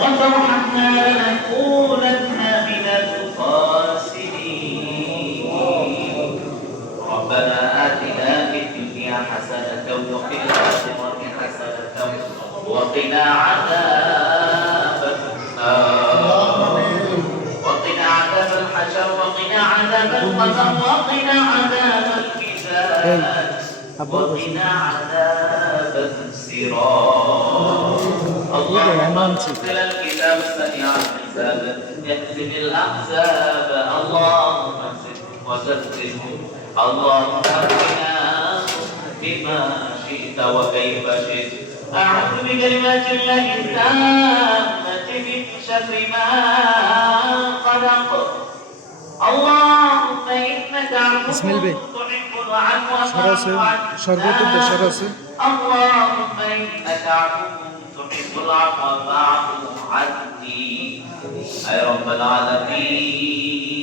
وترحمنا لنكونن من الخاسرين ربنا آتنا في الدنيا حسنة وفي الآخرة حسنة وقنا عذاب النار وقنا عذاب الحشر وقنا عذاب القبر وقنا عذاب الميزان وقنا عذاب الصراط اللهم اغفر الكتاب سريع الحساب يهزم الاحزاب اللهم زد وزد اللهم اهدنا بما شئت وكيف شئت اعوذ بكلمات الله التامه من شر ما خلق اللهم انك عفو تحب العفو فاعف عنا اللهم انك عفو تحب العفو فاعف عني اي رب العالمين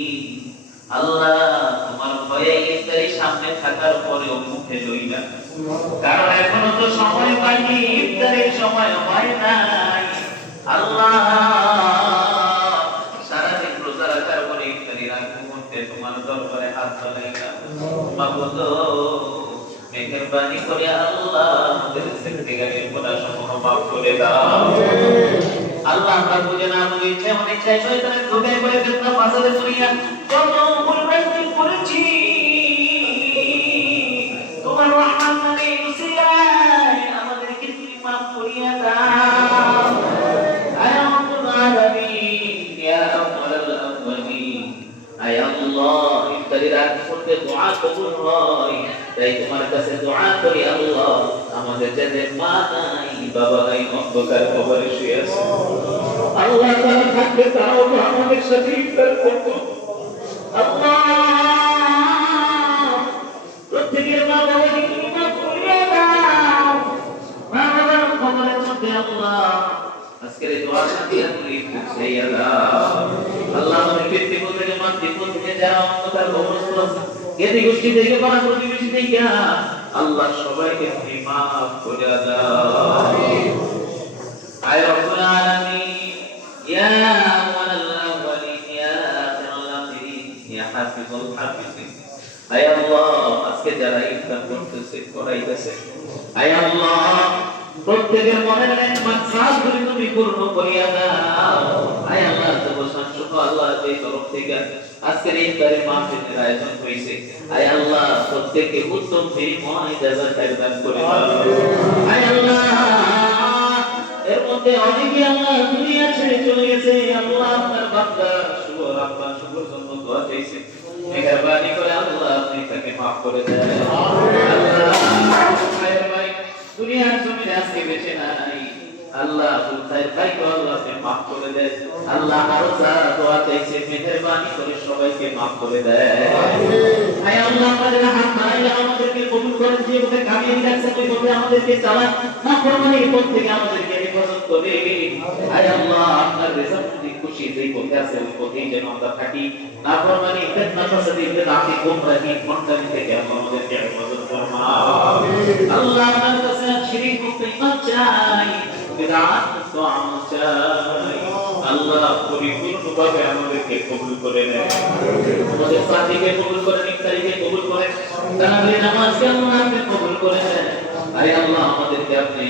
আল্লাহ তোমার ভয়ে ইফতারি সামনে থাকার পরেও মুখে লই না কারণ এখনো তো সময় বাকি ইফতারের সময় হয় নাই আল্লাহ সারাদিন রোজা রাখার পরে ইফতারি রাখবো মধ্যে তোমার দরবারে হাত বাড়াইলাম মাবুদ মেহেরবানি করে আল্লাহ আমাদের জিন্দেগির গুনাহ সমূহ মাফ করে দাও আল্লাহ আমরা বুঝে না বুঝে অনেক চাই শয়তানের ধোঁকায় পড়ে ফেতনা ফাসাদে দুনিয়া যত ভুলভ্রান্তি করেছি তোমার রহমানের উসিলায় আমাদেরকে তুমি মাফ করিয়া দাও আয়া রাব্বুল আলামিন ইয়া আওয়ালাল আওয়ালিন আয়া আল্লাহ ইফতারির আগ করতে দোয়া কবুল হয় তাই তোমার কাছে দোয়া করি আল্লাহ আমাদের যাদের মা নাই বাবা নাই অন্ধকার কবরে শুয়ে আছে আল্লাহ তাআলা থাকলে তাও আমাদের সাথে ইফতার করতো আল্লাহ প্রত্যেকের মা বাবাকে তুমি মাফ করে দাও মা বাবার কবরের মধ্যে আল্লাহ আজকের এই দোয়া সাথে আপনি পৌঁছাইয়া দাও আল্লাহ আমাদের পৃথিবী থেকে মাতৃভূমি থেকে যারা অন্ধকার কবরস্থ আছে এতে গোষ্ঠী থেকে পাড়া প্রতিবেশী থেকে আল্লাহ সবাইকে তুমি মাফ করে দাও আয় রব্বুল আলামিন ইয়া আওয়ালাল আওয়ালিন ইয়া আখিরাল আখিরিন ইয়া হাফিজুল হাফিজিন আয় আল্লাহ আজকে যারা ইফতার করতেছে করাইতেছে আয় আল্লাহ প্রত্যেকের মনের মাকসাদ তুমি পূর্ণ করিয়া দাও আয় আল্লাহ তবসান শুকর আল্লাহ এই তরফ থেকে আজকের এই ইফতারের মাহফিলের আয়োজন হইছে আয় আল্লাহ প্রত্যেককে উত্তম বিনিময় জাযাত দান করে দাও আয় আল্লাহ এর মধ্যে অনেকে আল্লাহ দুনিয়া ছেড়ে চলে গেছে আল্লাহ আপনার বান্দা শুকর আল্লাহ শুকর জন্য দোয়া চাইছে মেহেরবানি করে আল্লাহ আপনি তাকে maaf করে দেন আল্লাহ খায়ের ভাই দুনিয়ার জমিনে আজকে বেঁচে নাই আল্লাহ আব্দুল খায়ের ভাইকে আল্লাহ আপনি maaf করে দেন আল্লাহ আরো যারা দোয়া চাইছে মেহেরবানি করে সবাইকে maaf করে দেন আয় আল্লাহ আমাদের হাত বাড়াইলে আমাদেরকে কবুল করেন যেভাবে কামিয়ে রাখছেন ওইভাবে আমাদেরকে চালান নাফরমানির পথ থেকে আমাদেরকে হেফাজত করে আয় আল্লাহ আপনার রেজাল্ট খুশি যেই পথে আছে ওই পথেই যেন আমরা থাকি নাফরমানি ফিতনা ফাসাদি বিদআতি গুমরাহি মুনকারি থেকে আমাদেরকে হেফাজত ফরমাও আল্লাহ আপনার কাছে শিরক মুক্ত ঈমান চাই বিদআত মুক্ত আমল চাই আল্লাহ পরিপূর্ণভাবে আমাদেরকে কবুল করে নেন আমাদের সাথীকে কবুল করেন ইফতারিকে কবুল করেন তারাবির নামাজকে আল্লাহ আপনি কবুল করে নেন আয় আল্লাহ আমাদেরকে আপনি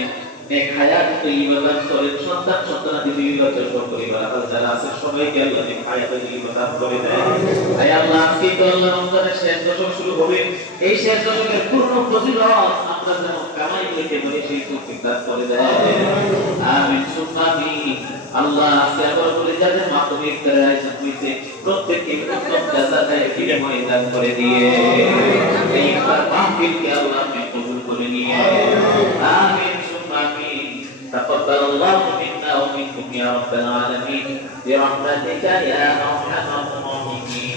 নেক হায়াত তৈয়বা দান করেন সন্তান সন্তানাদি বিবিধ পরিবার যারা আছে সবাইকে আল্লাহ নেক হায়াত তৈয়বা দান করে দেন আয় আল্লাহ আজকে তো আল্লাহ রমজানের শেষ দশক শুরু হবে এই শেষ দশকের পূর্ণ ফজিলত আমরা যেন কামাই করতে পারি সেই তৌফিক দান করে দেন আমিন সুম্মা আমিন আল্লাহ আজকে আবার বলে যাদের মাধ্যমে ইফতারের আয়োজন হয়েছে প্রত্যেককে উত্তম জাযাতে বিনিময় দান করে দিয়ে এই ইফতার মাহফিলকে আল্লাহ আপনি কবুল করে নিয়ে আমিন সুম্মা আমিন تقبل الله منا ومنكم يا رب العالمين برحمتك يا ارحم الراحمين